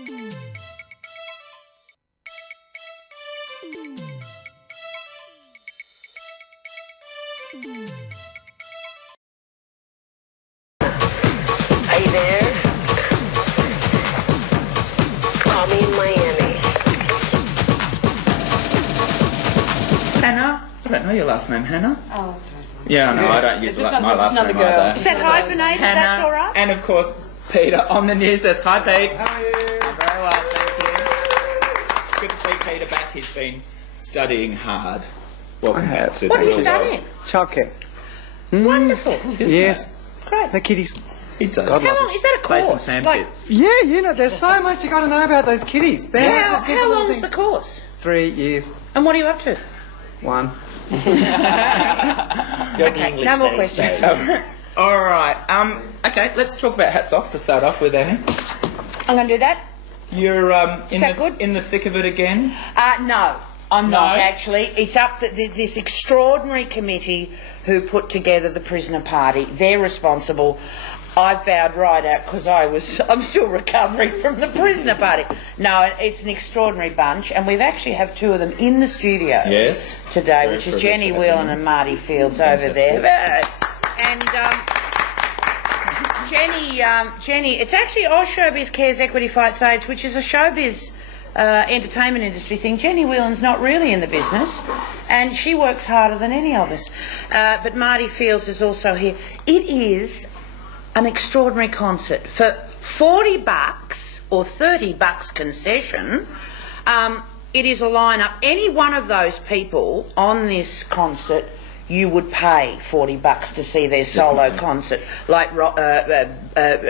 Hey there. Call me in Miami. Hannah? I don't know your last name, Hannah. Oh, that's right. Yeah, no, I don't use my last name either. Is that hyphenated? Hannah, That's all right. and of course, Peter on the news desk. Hi, Pete. How are you? I'm very well, thank you. Good to see Peter back. He's been studying hard. Welcome back to What are you the studying? Childcare. Wonderful. Yes. Great. The kiddies. He does. How long is that a Play some course? sandpits. Yeah, you know, there's so much you got to know about those kiddies. How long is the course? 3 years. And what are you up to? 1. Okay, no more questions. All right. Okay, let's talk about hats off to start off with, Annie. I'm going to do that. You're good? in the thick of it again. No, I'm No? not actually. It's up to this extraordinary committee who put together the prisoner party. They're responsible. I've bowed right out because I'm still recovering from the prisoner party. No, it's an extraordinary bunch, and we've actually have 2 of them in the studio today, which is Jenny Whelan and Marty Fields over there. And Jenny, it's actually OZ Showbiz Cares Equity Fights AIDS, which is a showbiz entertainment industry thing. Jenny Whelan's not really in the business, and she works harder than any of us. But Marty Fields is also here. It is an extraordinary concert. For $40 or $30 concession, it is a lineup. Any one of those people on this concert, you would pay $40 to see their solo concert, like Rhonda. Hello,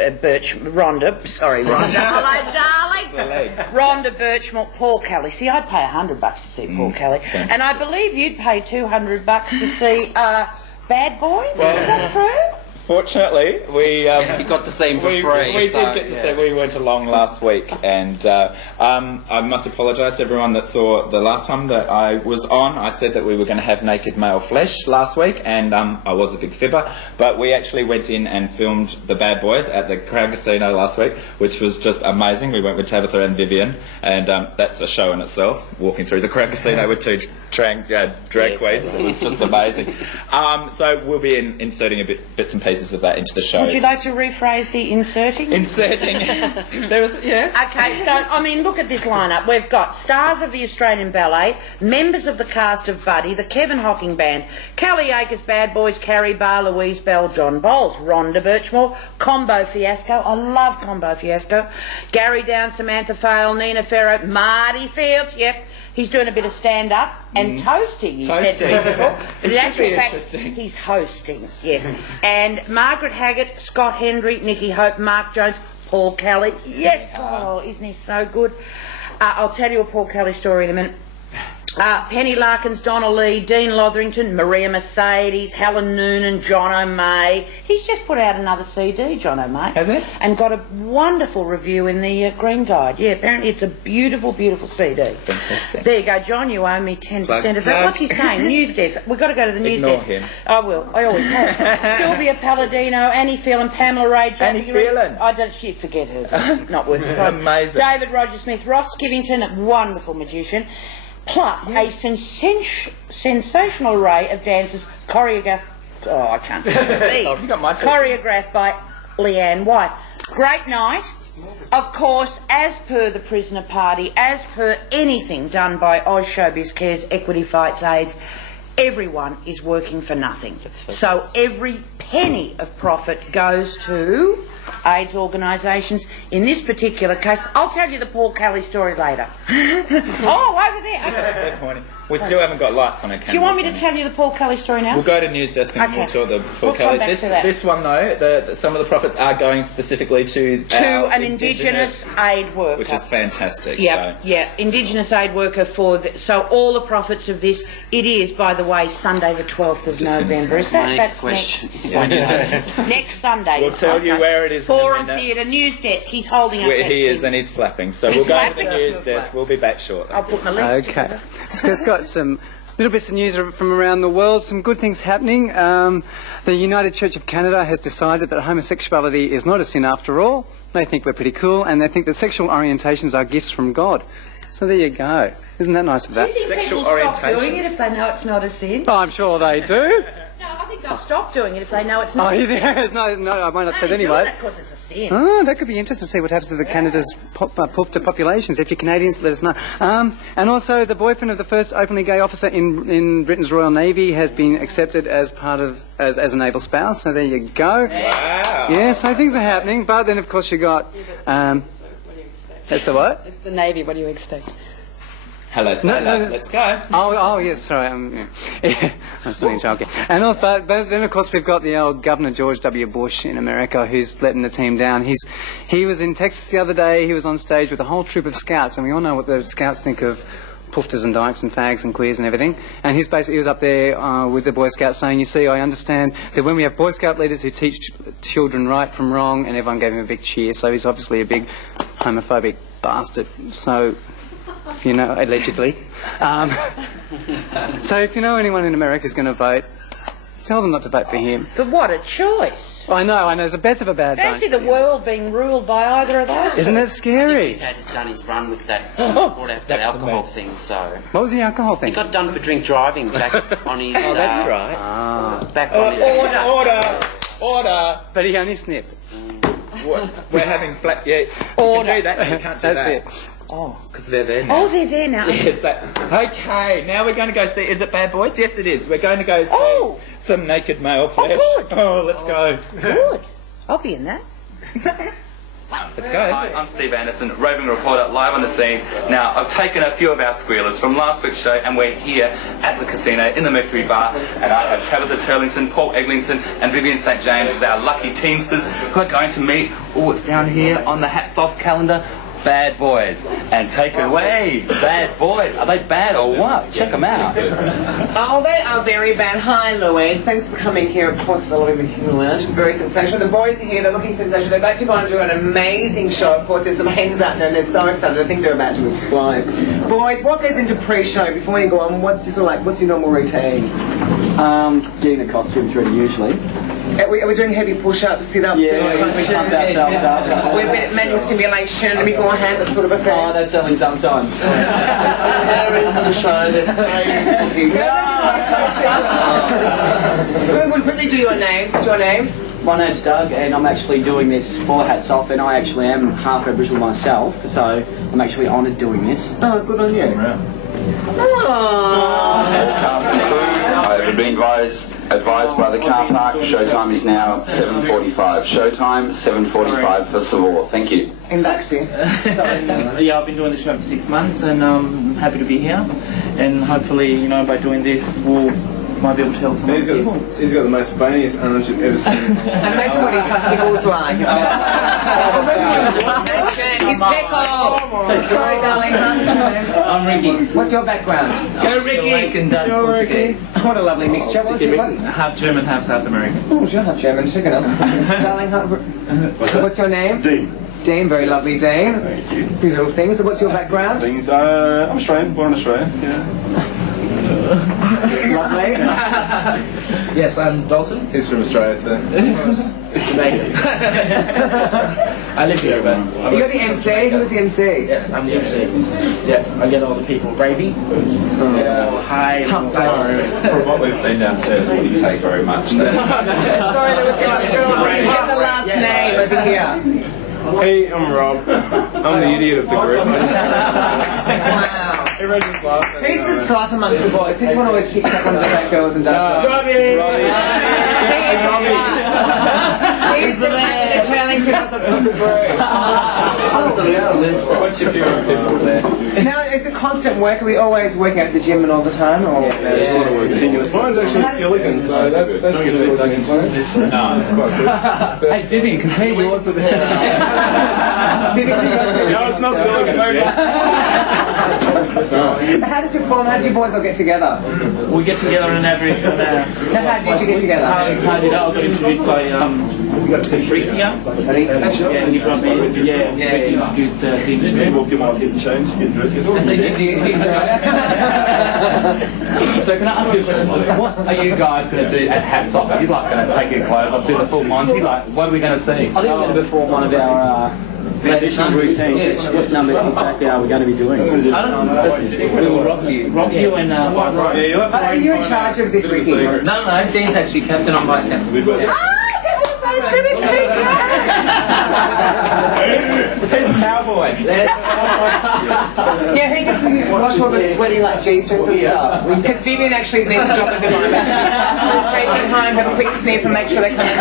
darling. Rhonda Birchmore, Paul Kelly. See, I'd pay $100 to see Paul Kelly, and I believe you'd pay $200 to see Bad Boys. Is that true? Fortunately, we got to see him for free. We did get to see. We went along last week, and I must apologise to everyone that saw the last time that I was on. I said that we were going to have naked male flesh last week, and I was a big fibber. But we actually went in and filmed the Bad Boys at the Crown Casino last week, which was just amazing. We went with Tabitha and Vivian, and that's a show in itself. Walking through the Crown Casino with 2 drag queens, it was just amazing. So we'll be inserting bits and pieces of that into the show. Would you like to rephrase the inserting? Inserting. There was, yes. Okay, so, I mean, look at this lineup. We've got stars of the Australian Ballet, members of the cast of Buddy, the Kevin Hocking Band, Callie Acres Bad Boys, Carrie Barr, Louise Bell, John Bowles, Rhonda Birchmore, Combo Fiasco, I love Combo Fiasco, Gary Down, Samantha Fail, Nina Farrow, Marty Fields, yep. He's doing a bit of stand-up and toasting, you said to me before. But in actual fact, he's hosting, yes. And Margaret Haggett, Scott Hendry, Nikki Hope, Mark Jones, Paul Kelly. Yes, oh, isn't he so good? I'll tell you a Paul Kelly story in a minute. Penny Larkins, Donna Lee, Dean Lotherington, Maria Mercedes, Helen Noonan, John O'May. He's just put out another CD, John O'May. Has he? And got a wonderful review in the Green Guide. Yeah, apparently it's a beautiful, beautiful CD. Fantastic. There you go, John, you owe me 10% of that. What's he saying? News desk. We've got to go to the news desk. Ignore him. I will. I always have. Sylvia Palladino, Anne Phelan, Pamela Ray. Anne Phelan? I don't, shit, forget her. Not worth it. Amazing. David Roger Smith, Ross Skivington, a wonderful magician. Plus a sensational array of dancers choreographed. Oh, I can't speak. You got my choreographed by Leanne White. Great night. Of course, as per the prisoner party, as per anything done by OZ Showbiz Cares, Equity Fights AIDS, everyone is working for nothing. So every penny of profit goes to AIDS organisations. In this particular case, I'll tell you the Paul Kelly story later. Oh, over there. Okay. We still haven't got lights on our camera. Do you want me to tell you the Paul Kelly story now? We'll go to news desk and we'll talk the Paul Kelly. This one though, some of the profits are going specifically to an Indigenous aid worker, which is fantastic. Yeah, so. yeah, Indigenous aid worker so all the profits of this. It is, by the way, Sunday the 12th of November. Is that that's next? Next Sunday. We'll tell you where it is. Forum Theatre news desk. He's holding up. He is, and he's flapping. So we'll go to the news desk. We'll be back shortly. I'll put my links Okay. together. So it's got some Little bits of news from around the world, some good things happening. The United Church of Canada has decided that homosexuality is not a sin after all. They think we're pretty cool, and they think that sexual orientations are gifts from God. So there you go. Isn't that nice of that? Do you think Sexual people stop orientation. doing it if they know it's not a sin? Oh, I'm sure they do. No, I think they'll stop doing it if they know it's not Oh, a sin. there's no, I won't upset anyway. Because it's a sin. Oh, that could be interesting to see what happens to the Canada's populations. If you're Canadians, let us know. And also, the boyfriend of the first openly gay officer in Britain's Royal Navy has been accepted as part of as a naval spouse. So there you go. Wow. Yeah, so things are happening. But then, of course, you got. That's the what? It's the Navy, what do you expect? Hello, sailor. No. Let's go. Oh, yes, sorry. Yeah. I'm still in childcare. And also, but then, of course, we've got the old Governor George W. Bush in America who's letting the team down. He was in Texas the other day. He was on stage with a whole troop of scouts, and we all know what the scouts think of poofters and dykes and fags and queers and everything. And he was up there with the Boy Scouts saying, you see, I understand that when we have Boy Scout leaders who teach children right from wrong, and everyone gave him a big cheer, so he's obviously a big homophobic bastard. So... you know, allegedly. So if you know anyone in America who's going to vote, tell them not to vote for him. But what a choice. I know, it's the best of a bad bunch. Fancy the world being ruled by either of those. Isn't it scary? He's done his run with that brought out that alcohol thing, so... What was the alcohol thing? He got done for drink driving back on his... Oh, that's right. Back on his... Order. But he only sniffed. We're having flat. Yeah. Order. You can do that. You can't do That's that. it. Oh, because they're there now. Oh, they're there now. Yes, okay, now we're going to go see. Is it Bad Boys? Yes, it is. We're going to go see some naked male flesh. good. Oh, let's go. Good. I'll be in that. Let's go. Hi, I'm Steve Anderssen, roving reporter, live on the scene. Now, I've taken a few of our squealers from last week's show, and we're here at the casino in the Mercury Bar, and I have Tabitha Turlington, Paul Eglinton, and Vivian St James as our lucky teamsters who are going to meet, it's down here on the hats off calendar, Bad Boys. And take it away, Bad Boys. Are they bad or what? Check them out. Oh, they are very bad. Hi, Louise. Thanks for coming here, of course, for the Living Human Lounge. It's very sensational. The boys are here. They're looking sensational. They're about to go on and do an amazing show. Of course, there's some hens out there, and they're so excited. I think they're about to explode. Boys, what goes into pre-show before you go on? What's your normal routine? Getting the costumes ready usually. Are we doing heavy push-ups, sit-ups, We pump ourselves up. We're a bit of manual stimulation beforehand, that sort of a thing. Oh, that's only sometimes. Ready for the show. We will quickly do your names. What's your name? My name's Doug, and I'm actually doing this for Hats Off, and I actually am half Aboriginal myself, so I'm actually honoured doing this. Oh, good on you. Cast and crew, I have been advised by the car park. Showtime is now 7:45. Showtime 7:45 for Savoy. Thank you. In Baxi. Yeah, I've been doing the show for 6 months, and I'm happy to be here. And hopefully, by doing this, might be able to tell some other people. He's got the most funniest arms you've ever seen. Imagine what his pickles like. He's pickle. Sorry, darling. I'm Ricky. What's your background? Go Ricky! And Dutch Portuguese. What a lovely mixture. What's your Half German, half South American. Oh, you're half German. Chicken else. Darling, what's your name? Dean. Dean, very lovely Dean. Thank you. Few little things. So what's your background? Things, I'm Australian, born in Australia. Yeah. Lovely. Yes, I'm Dalton. He's from Australia too. I live here, but... You're the MC? Who's the MC? Yes, I'm the MC. Yeah, I get all the people raving. Hi. Sorry. From what we've seen downstairs, it wouldn't take very much. Sorry, there was get the last name over here. Hey, I'm Rob. I'm the idiot of the group. Wow. Everyone just laughs. Who's the slut amongst the boys? Who's one always picks up one of the fat girls and does that? Robbie. He is the slut. He's the Turlington of the group. What's your favourite people there? Now, is it constant work? Are we always working at the gym and all the time? Or? It's a lot of work. Mine's actually silicon, so that's good silicon implants. No, it's quite Hey, Vivian, compare yours with No, it's not silicon. How did you form? How did you boys all get together? We get together on average. How did you get together? How did I got introduced by Ricky? Yeah, he brought me. Yeah, Ricky introduced him to me. So can I ask you a question? What are you guys going to do at Hats Off? Are you like going to take your clothes off, do the full Monty? Like, what are we going to see? I think we're going to perform one of our traditional routines. What number exactly are we going to be doing? I don't know. That's a secret. We will rock you and Are you in charge of this routine? No, Dean's actually captain on vice captain. Who's Cowboy? Yeah, who gets to wash all the sweaty like G-strings and stuff? Because Vivian actually needs a job at the moment. Take them home, have a quick sniff and make sure they come in.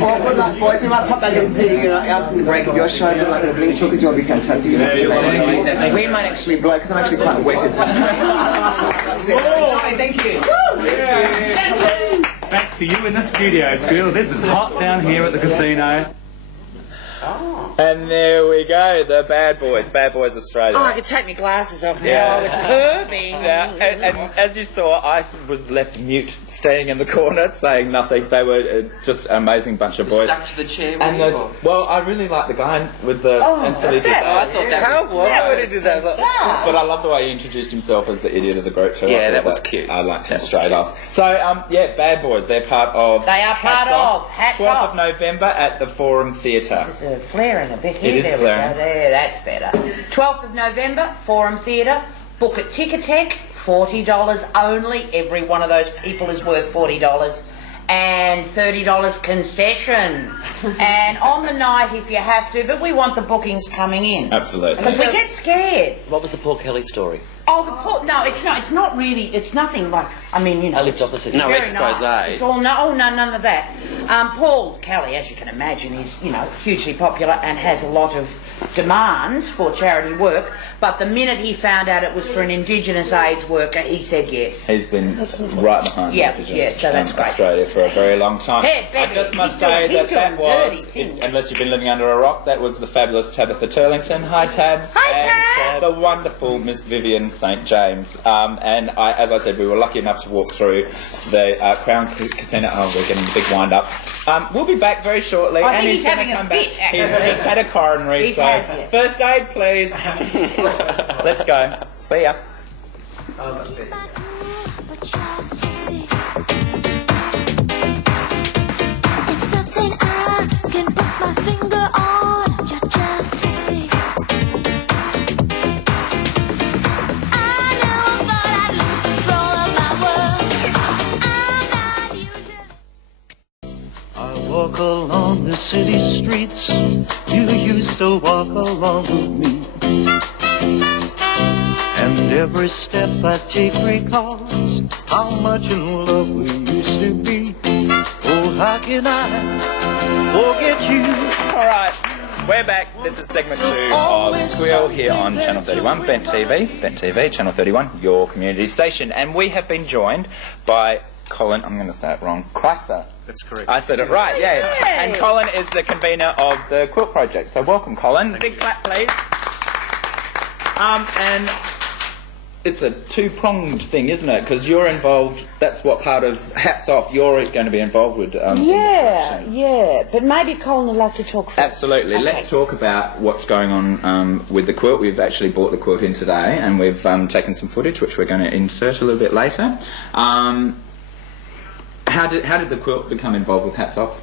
Well, good luck, boys. We might pop back and see you after the break of your show. Good luck at the blink show because you'll be fantastic. We might actually blow because I'm actually quite wet as well. Thank you. Back to you in the studio, Squeal. This is hot down here at the casino. And there we go, the Bad Boys Australia. Oh, I could take my glasses off now. Yeah. I was perving. Yeah, and as you saw, I was left mute, staying in the corner, saying nothing. They were just an amazing bunch of boys. Stuck to the chair. And well, I really like the guy with the until he did that. I thought that was But I love the way he introduced himself as the idiot of the group too. Yeah, that was cute. I liked him straight off. So yeah, Bad Boys. They're part of. They are part of Hats 12th Off. of November at the Forum Theatre. This is a flaring a bit here. It is there flaring. we go. There, that's better. 12th of November, Forum Theatre. Book at Ticketek, $40 only. Every one of those people is worth $40. And $30 concession. And on the night if you have to, but we want the bookings coming in. Absolutely. Because we get scared. What was the Paul Kelly story? Oh, the Paul, no, it's not. It's not really. It's nothing like. I mean, you know. I lived opposite. No very expose. Nice. It's all none of that. Paul Kelly, as you can imagine, is hugely popular and has a lot of demands for charity work. But the minute he found out it was for an Indigenous AIDS worker, he said yes. He's been right behind Indigenous so that's great. Australia for a very long time. Hey, I just must say that was, unless you've been living under a rock, that was the fabulous Tabitha Turlington. Hi, Tabs. Hi, and the wonderful Miss Vivian St. James. And as I said, we were lucky enough to walk through the Crown Casino. Oh, we're getting the big wind up. We'll be back very shortly. I and think he's having going to a come fit, back. He's just had a coronary, He's so happy. first aid, please. Let's go. See ya. It's nothing I can put my finger on. You're just sexy. I never thought I'd lose control of my world. I walk along the city streets. You used to walk along with me. And every step I take recalls how much in love we used to be. Oh, how can I forget you? All right, we're back. This is segment 2 of Squeal here on Channel 31, Bent TV, Channel 31, your community station. And we have been joined by Colin, I'm going to say it wrong, Krycer. That's correct. I said it right, yeah. And Colin is the convener of the Quilt Project. So welcome, Colin. Big clap, please. And it's a two-pronged thing, isn't it? Because you're involved, that's what part of Hats Off, you're going to be involved with. Yeah. But maybe Colin would like to talk first. Absolutely. Okay. Let's talk about what's going on with the quilt. We've actually brought the quilt in today and we've taken some footage which we're going to insert a little bit later. How did the quilt become involved with Hats Off?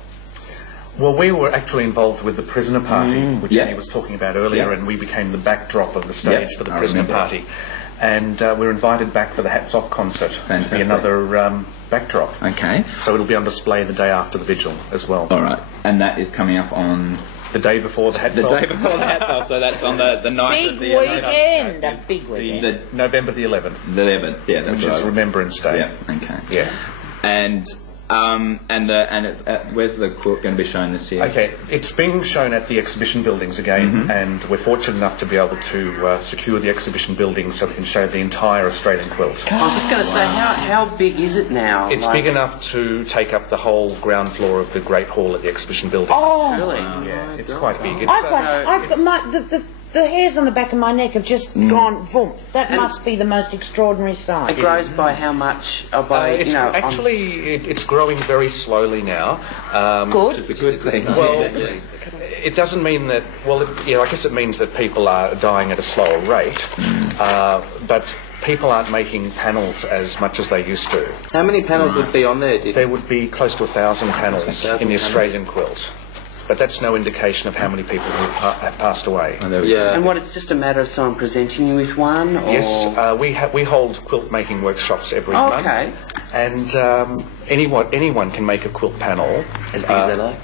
Well, we were actually involved with the prisoner party, which Annie was talking about earlier, and we became the backdrop of the stage for the prisoner party. And we were invited back for the Hats Off concert to be another backdrop. Okay. So it'll be on display the day after the vigil as well. All right. And that is coming up on... The day before the Hats Off. The day before the Hats Off, so that's on the night of the... Big weekend, a big weekend. November the 11th. The 11th, yeah, that's right. Which is Remembrance Day. Yeah, okay. Yeah. And it's where's the quilt going to be shown this year? Okay, it's being shown at the exhibition buildings again, and we're fortunate enough to be able to secure the exhibition buildings so we can show the entire Australian quilt. I was just going to say, how big is it now? It's big enough to take up the whole ground floor of the Great Hall at the exhibition building. Oh, really? Yeah, it's quite big. It's, I've got the hairs on the back of my neck have just gone voom. That must be the most extraordinary sight. It grows by how much? By it's it's growing very slowly now. Good. Which is a good thing. Well, it doesn't mean that. Well, I guess it means that people are dying at a slower rate, but people aren't making panels as much as they used to. How many panels would be on there? There would be close to 1,000 panels in the Australian quilt. But that's no indication of how many people have passed away. And what, it's just a matter of someone presenting you with one? Or? Yes, we hold quilt making workshops every month. Okay. And anyone can make a quilt panel. As big as they like?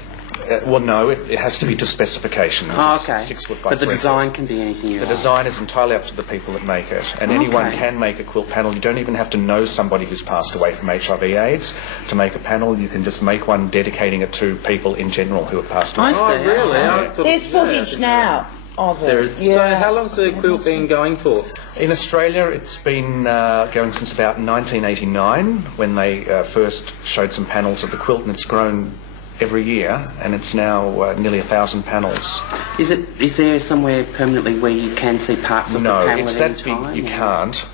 Well, no, it has to be to specification. Okay. 6 foot by but the 3 design foot. can be anything you The like. design is entirely up to the people that make it. And anyone can make a quilt panel. You don't even have to know somebody who's passed away from HIV/AIDS to make a panel. You can just make one dedicating it to people in general who have passed away. I see. Oh, really? Yeah. There's footage now of it. There is. So how long's the quilt been going for? In Australia, it's been going since about 1989 when they first showed some panels of the quilt, and it's grown every year, and it's now nearly 1,000 panels. Is there somewhere permanently where you can see parts of the panel it's at that any time? big you can't.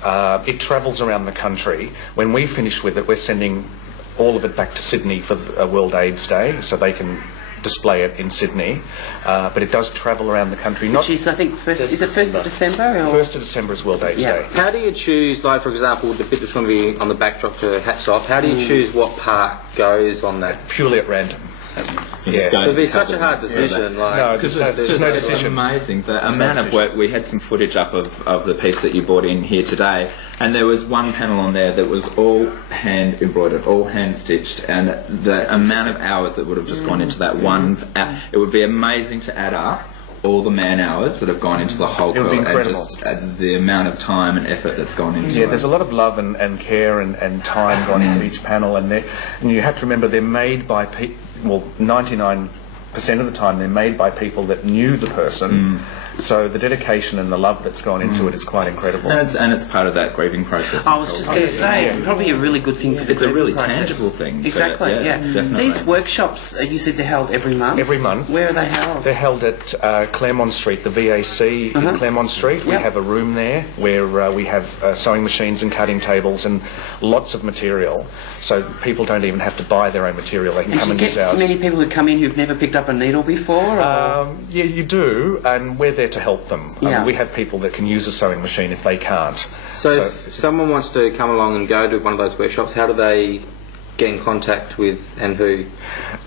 It travels around the country. When we finish with it, we're sending all of it back to Sydney for World AIDS Day, so they can display it in Sydney. But it does travel around the country. Which is, I think, is it 1st of December? Or? 1st of December is World AIDS Day. How do you choose, like, for example, the bit that's going to be on the backdrop to Hats Off, how do you choose what part goes on that? Purely at random. Yeah, it would be such a hard decision. Because there's no decision. It's amazing the amount of work. We had some footage up of the piece that you brought in here today, and there was one panel on there that was all hand embroidered, all hand stitched, and the amount of hours that would have just gone into that one. It would be amazing to add up all the man hours that have gone into the whole quilt, and just the amount of time and effort that's gone into it. Yeah, there's a lot of love and care and time gone into each panel, and you have to remember they're made by people. Well, 99% of the time they're made by people that knew the person. So the dedication and the love that's gone into it is quite incredible. And it's part of that grieving process. I was just going to say, it's probably a really good thing for the It's a really process. tangible thing. Exactly, yeah. Definitely. These workshops, you said they're held every month? Every month. Where are they held? They're held at Claremont Street, the VAC in Claremont Street. We have a room there where we have sewing machines and cutting tables and lots of material. So people don't even have to buy their own material. They can come and use ours. Many people who come in who've never picked up a needle before? Yeah, you do, and we're there to help them. I mean, we have people that can use a sewing machine if they can't. So if someone wants to come along and go to one of those workshops, how do they get in contact with and who?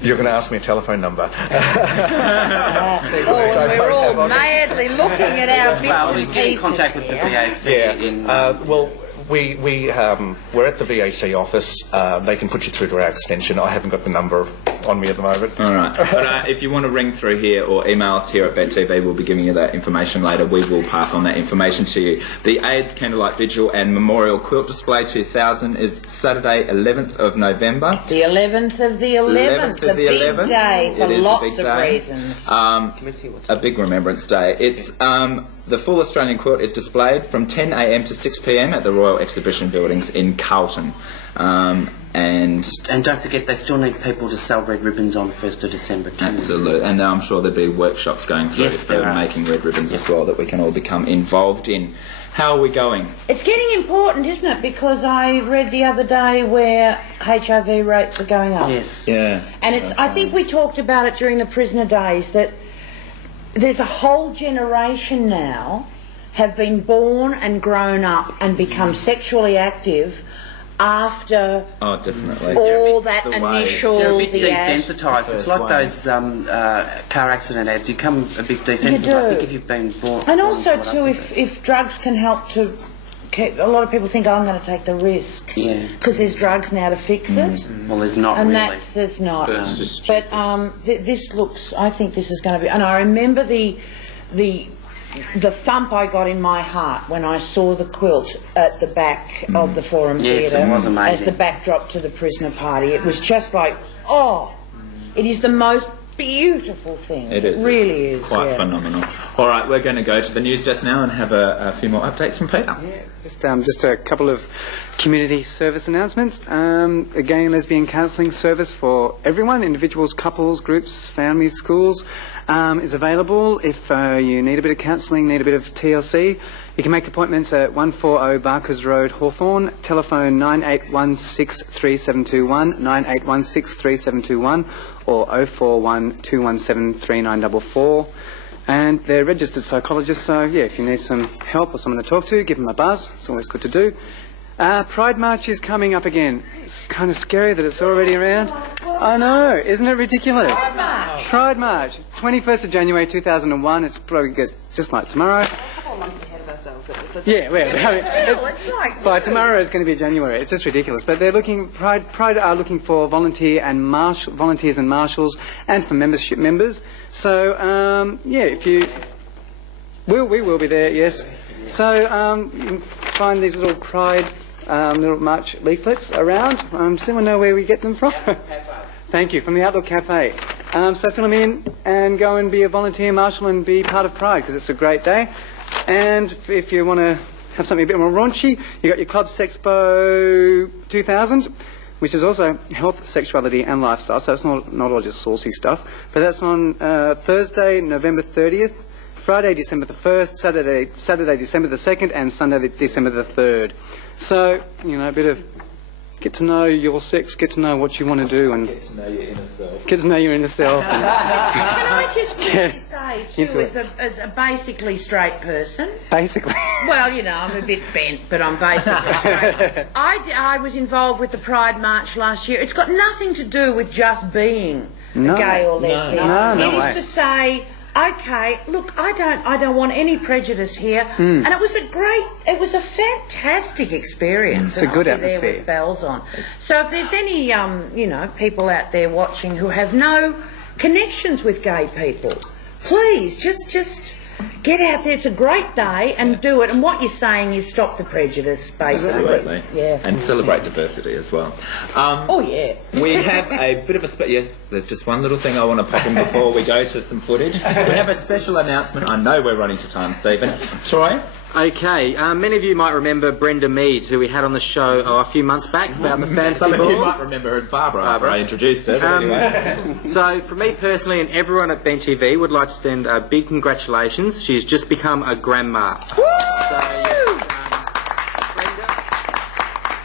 You're going to ask me a telephone number. We're all madly looking at our bits Well, we and get in pieces contact with the VAC. Well, we're at the VAC office. They can put you through to our extension. I haven't got the number on me at the moment. All right. But if you want to ring through here or email us here at BetTV, we'll be giving you that information later. We will pass on that information to you. The AIDS Candlelight Vigil and Memorial Quilt Display 2000 is Saturday, 11th of November. The 11th of the 11th, the big 11th. day for It is a lots big of day. reasons. A big Remembrance Day. It's the full Australian quilt is displayed from 10 a.m. to 6 p.m. at the Royal Exhibition Buildings in Carlton. And don't forget, they still need people to sell red ribbons on 1st of December too. Absolutely, and I'm sure there'll be workshops going through for making red ribbons as well that we can all become involved in. How are we going? It's getting important, isn't it? Because I read the other day where HIV rates are going up. Yes. Yeah. And I think we talked about it during the prisoner days, that there's a whole generation now have been born and grown up and become sexually active after all that initial... They're a bit desensitised. It's like those car accident ads. You come a bit desensitised, I think, if you've been born... And also, too, if drugs can help to... A lot of people think, I'm going to take the risk. Yeah. Because there's drugs now to fix it. Well, there's not and really. There's not. But this looks... I think this is going to be... And I remember the thump I got in my heart when I saw the quilt at the back of the Forum Theatre it was amazing. as the backdrop to the prisoner party. It was just like, it is the most beautiful thing. It is. Really it's is. quite phenomenal. All right, we're going to go to the news desk now and have a few more updates from Peter. Yeah, just a couple of community service announcements. A gay and lesbian counselling service for everyone, individuals, couples, groups, families, schools, is available. If you need a bit of counselling, need a bit of TLC, you can make appointments at 140 Barkers Road, Hawthorn. Telephone 9816 3721, 9816 3721, or 041 217 3944. And they're registered psychologists, so yeah, if you need some help or someone to talk to, give them a buzz. It's always good to do. Pride March is coming up again. It's kind of scary that it's already around. I know, isn't it ridiculous? Pride March, 21st of January 2001. It's probably good, just like tomorrow. A couple of months ahead of ourselves. Yeah, by tomorrow it's going to be January. It's just ridiculous. But they're looking. Pride are looking for volunteers and marshals, and for membership members. So yeah, if you we will be there. Yes. So you can find these little Pride little march leaflets around. Does anyone know where we get them from? Thank you, from the Outlook Cafe. So fill them in and go and be a volunteer marshal and be part of Pride, because it's a great day. And if you want to have something a bit more raunchy, you got your Club Sexpo 2000, which is also health, sexuality and lifestyle, so it's not all just saucy stuff. But that's on Thursday, November 30th, Friday, December the 1st, Saturday, December the 2nd, and Sunday, December the 3rd. So, you know, a bit of get to know your sex, get to know what you want to do, and get to know your inner self. Get to know your inner self. Can I just quickly say, too, as a basically straight person... Basically? Well, you know, I'm a bit bent, but I'm basically straight. I was involved with the Pride March last year. It's got nothing to do with just being gay or lesbian. No it way. is to say... Okay, look, I don't want any prejudice here, and it was a fantastic experience. It's a good atmosphere. There with bells on. So if there's any, you know, people out there watching who have no connections with gay people, please just get out there. It's a great day and do it. And what you're saying is stop the prejudice, basically. Absolutely. Yeah. And celebrate diversity as well. Oh yeah. We have a bit of a yes. There's just one little thing I want to pop in before we go to some footage. We have a special announcement. I know we're running to time, Stephen. Troy. Okay, many of you might remember Brenda Mead, who we had on the show a few months back about the fantasy Some ball. of you might remember her as Barbara after I introduced her. But anyway. So, for me personally and everyone at Ben TV, would like to send a big congratulations. She's just become a grandma. So, Brenda,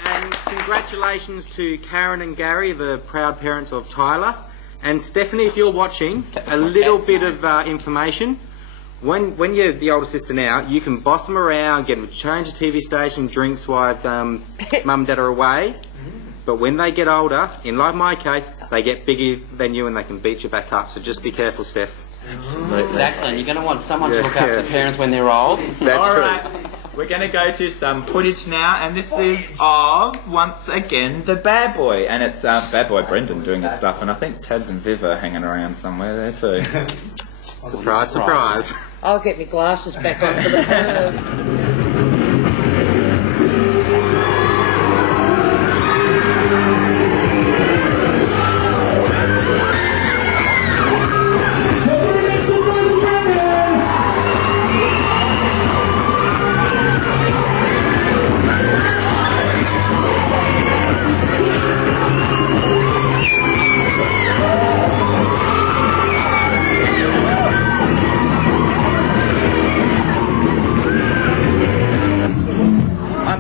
and congratulations to Karen and Gary, the proud parents of Tyler. And Stephanie, if you're watching, a little bit of information. When you're the older sister now, you can boss them around, get them to change the TV station, drinks while mum and dad are away. But when they get older, in like my case, they get bigger than you and they can beat you back up. So just be careful, Steph. Absolutely. Exactly. And you're going to want someone to look after the parents when they're old. That's All true. right. We're going to go to some footage now, and this is of, once again, the bad boy. And it's bad boy Brendan doing his stuff, and I think Tabs and Viv are hanging around somewhere there too. Surprise, surprise. I'll get my glasses back on for the curve.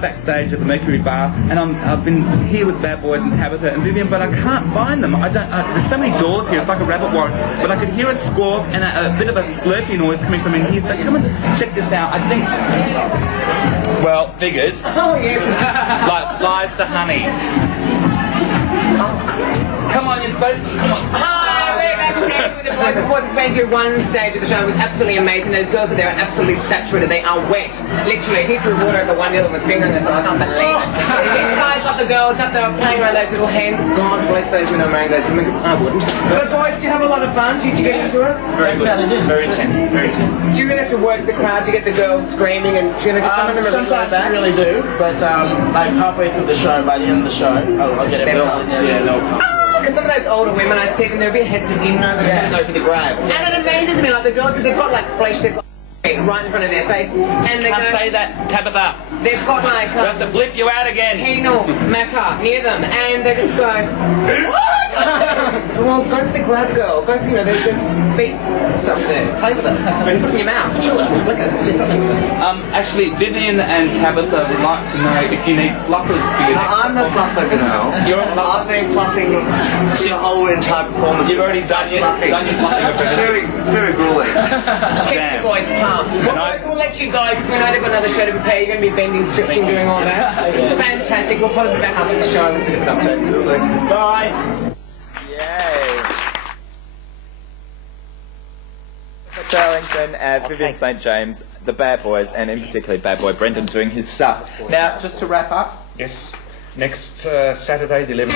Backstage at the Mercury Bar, and I've been here with Bad Boys and Tabitha and Vivian, but I can't find them. There's so many doors here, it's like a rabbit warren, but I could hear a squawk and a bit of a slurpy noise coming from in here, so come and check this out. I think, well, figures. Oh, yes. Like flies to honey. Come on, you're supposed to, come on. Hi, we're backstage with the boys. Of course, we went through one stage of the show. It was absolutely amazing. Those girls are there are absolutely saturated. They are wet. Literally, he threw water over one, the other was fingering us. I can't believe it. These guys got the girls up there playing around those little hands. God bless those women marrying those women, because I wouldn't. But boys, did you have a lot of fun? Did you get into it? Very good. Very tense. Very tense. Do you really have to work the crowd to get the girls screaming and cheering? Some of them are Sometimes really you really do, but like halfway through the show, by the end of the show, I'll get it built. Because some of those older women, I see them, they're a bit hesitant, even though they're going to go for the grab. And it amazes me, like the girls, they've got like flesh, they've got... right in front of their face, and they Can't say that, Tabitha. They've got like We have to blip you out again. penal matter near them, and they just go, what? Well, go for the grab girl. Go for, you know, there's feet stuff there. Play with it. It's in your mouth. Chew it. Lick it. Do something with it. Actually, Vivian and Tabitha would like to know if you need fluffers for your next I'm the fluffer girl. I've been fluffing the whole entire performance. You've already done your fluffing. It's very grueling. Keep the boys pumped. We'll let you go because we know they've got another show to prepare. You're going to be bending, stretching, doing all that. Fantastic. We'll probably be back after the show with a bit of an update this week. Bye. Yay. Turlington and Vivian St James, the bad boys, and in particular bad boy Brendan doing his stuff. Now, just to wrap up. Yes. Next Saturday, the 11th.